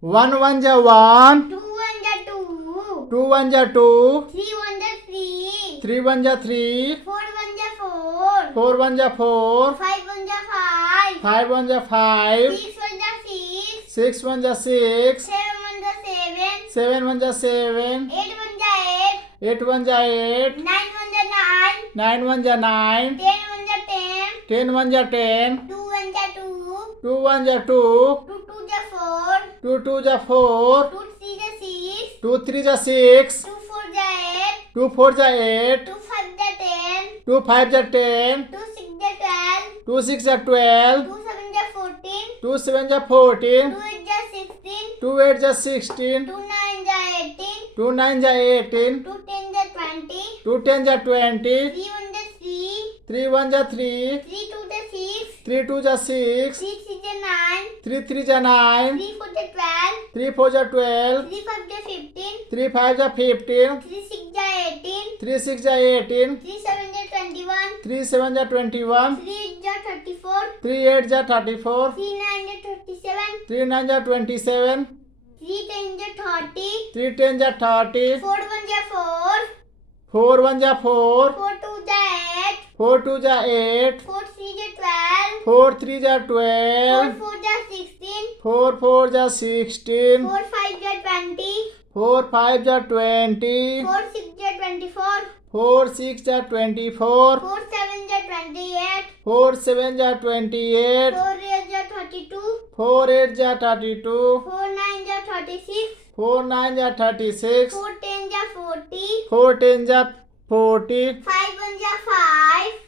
One one ja one. Two one ja two. Two one ja two. Three one ja three. Three one ja three. Four one ja four. Four one ja four. Five one ja five. Five one ja five. Six one ja six. Six one ja six. Seven one ja seven. Seven one ja seven. Eight one ja eight. Eight one ja eight. Nine one ja nine. Nine one ja nine. Ten one ja ten. Ten one ja ten. Two one ja two. Two one ja two. Two two ja four. Two two ja four. Two three ja six. Two three ja six. Two four ja eight. Two four ja eight. Two five ja ten. Two five ja ten. Two six ja 12. Two six ja 12. Two seven ja 14. Two seven ja 14. Two eight ja 16. Two eight ja 16. Two nine ja 18. Two nine ja 18. Two ten ja 20. Two ten ja 20. Three one ja three. Three one ja 3. Three two ja six. Three two ja 6. Three three ja nine. Three three ja 9. Three four ja 12. Three four ja 12. Three five ja 15. Three five ja 15. Three six ja 18. Three six ja 18. Three seven ja 21. Three seven ja 21. Three eight ja 34. Three eight ja 34. Three nine ja 37. Three nine ja 27. Three ten ja 30. Three ten ja 30. Four one ja four. Four one ja 4. Four two ja eight. Four two ja 8. Four three ja 12. Four three ja Four 12. four ja 16. Four four ja 16. Four five ja 20. Four five ja 20. Four six ja 24. Four six ja 24. Four seven ja 28. Four seven ja 28. Four eight ja 32. Four eight ja 32. Four nine ja 36. Four nine ja 36. Four ten ja 40. Four ten ja 40. Five one ja 5.